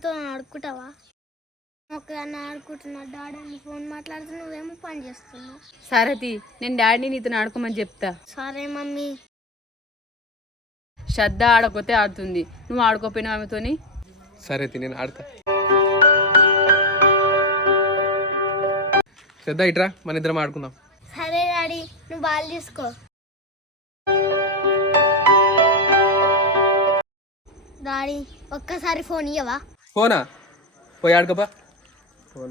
నాన్నతో ఆడుకుంటావా? ఒకదాన్ని ఆడుకుంటున్నా, daddy phone మాట్లాడుతూ నువ్వేమో పని చేస్తున్నావు. సారథి, నేను డాడీని నీతో ఆడుకోమని చెప్తా. సరే మమ్మీ. శ్రద్ధ ఆడకపోతే ఆడుతుంది, నువ్వు ఆడుకోపోయినా ఆమెతోని. సరే నేను ఆడతా. శ్రద్ధ ఇట్రా, మన ఇద్దరం ఆడుకుందాం. సరే డాడీ, నువ్వు బాల్ తీసుకో. డాడీ ఒక్కసారి ఫోన్ ఇయ్యవా? ఫోనా? పోయి ఆడుకోపా. ఫోన్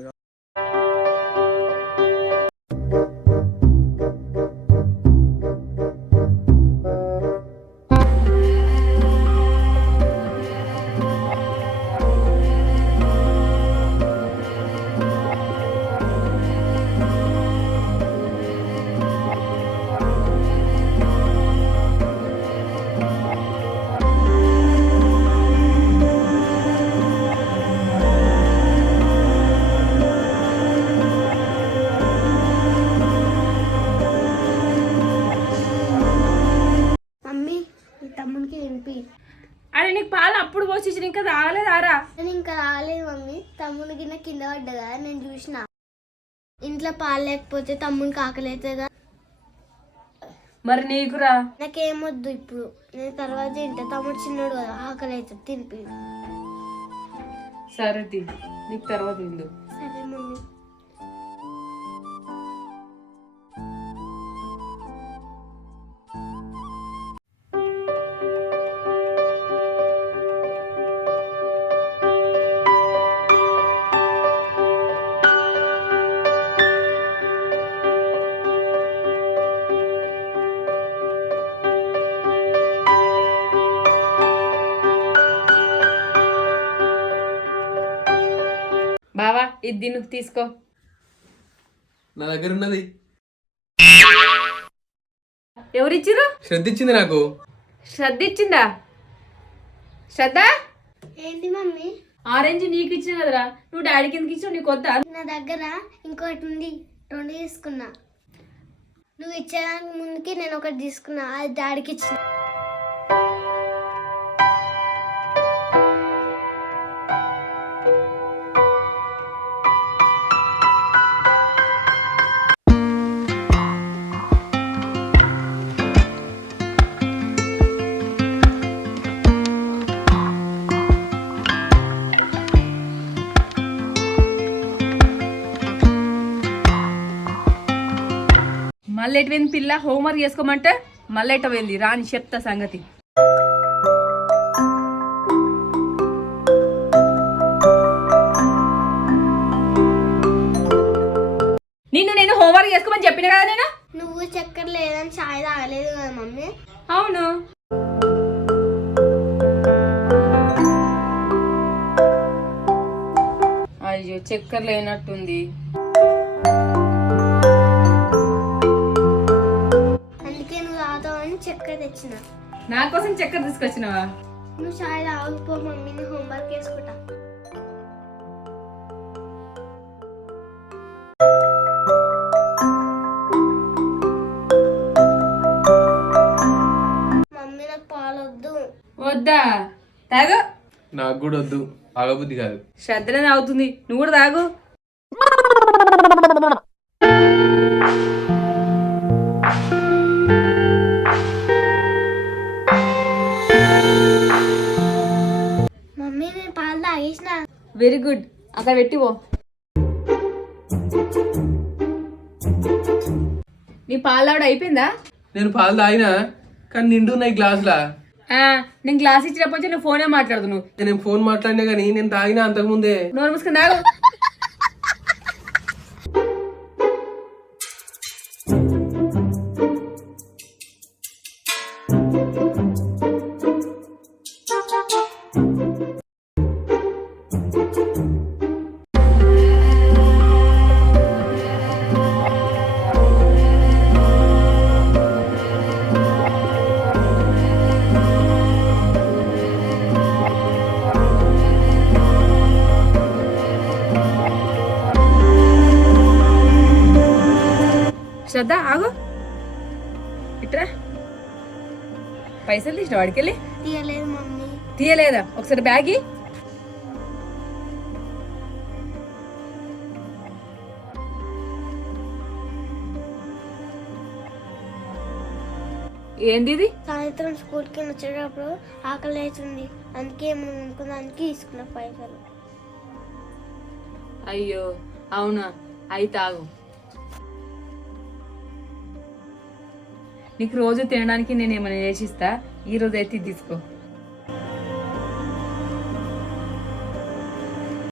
అరే నీకు పాలు అప్పుడు పోసి ఇంకా రాలేదారా? నేను ఇంకా రాలేదు మమ్మీ. తమ్ముని గిన్నె కింద పడ్డా కదా, నేను చూసిన. ఇంట్లో పాలు లేకపోతే తమ్మునికి ఆకలి అవుతుందా? మరి నీకురా? నాకేమొద్దు ఇప్పుడు, నేను తర్వాత తింటా. తమ్ముడు చిన్నోడు కదా, ఆకలి అవుతుంది, తినిపి. సరే నీకు తర్వాత తిందు. సరే మమ్మీ. బావా, ఇది దీనికి తీసుకో. నా దగ్గర ఉన్నది. ఎవరిచ్చిరు? శ్రద్ధ ఇచ్చింది నాకు. శ్రద్ధ ఇచ్చిందా? శ్రద్ధ ఏంటి మమ్మీ? ఆరెంజ్ నీకు ఇచ్చిన కదరా, నువ్వు డాడీకి ఎందుకు ఇచ్చావు? నీకు వద్దా? నా దగ్గర ఇంకోటి ఉంది, 2 తీసుకున్నా. నువ్వు ఇచ్చేదానికి ముందుకి నేను ఒకటి తీసుకున్నా, అది డాడీకి ఇచ్చిన. మళ్ళీ ఎటు పోయింది పిల్ల? హోంవర్క్ చేసుకోమంటే మళ్ళీ ఎట పోయింది? రాని చెప్తా సంగతి. నిన్ను నేను హోంవర్క్ చేసుకోమని చెప్పిన కదా నేను. నువ్వు చక్కెర లేదని చాయ్ తాగలేదు కదా మమ్మీ? అవును. అయ్యో, చక్కెర లేనట్టుంది. చక్కెర తెచ్చిన. నా కోసం చక్కెర తీసుకొచ్చినావా? నువ్వు చాయ్ తాగిపో మమ్మీని, హోంవర్క్ చేసుకుంటా. మమ్మీ నాకు పాలు వద్దు. వద్దా? తాగు. నాకు కూడా వద్దు, ఆగబుద్ధి కాదు. శ్రద్ధనే తాగుతుంది, నువ్వు కూడా తాగు. వెరీ గుడ్, అక్కడ పెట్టివో. నీ పాలు అయిపోయిందా? నేను పాలు తాగినా, కానీ నిండు ఉన్నాయి గ్లాసులా. నేను గ్లాస్ ఇచ్చినప్పుడు నువ్వు ఫోనే మాట్లాడుతున్నావు. నేను ఫోన్ మాట్లాడినా కానీ నేను తాగినా అంతకుముందే. నోరు మూసుకుని తాగు. శ్రద్ధ ఆగు, ఇట్రా. పైసలు తీసిన వాడికెళ్ళి తీయలేదు మమ్మీ. తీయలేదా? ఒకసారి బ్యాగ్ ఏంది ఇది? సాయంత్రం స్కూల్కి వచ్చేటప్పుడు ఆకలి అవుతుంది, అందుకే ఏమైనా కొనుక్కోడానికి తీసుకున్న పైసలు. అయ్యో అవునా, అయితే ఆగు. నీకు రోజు తినడానికి నేను ఏమైనా చేసిస్తా, ఈ రోజు అయితే ఇది తీసుకో.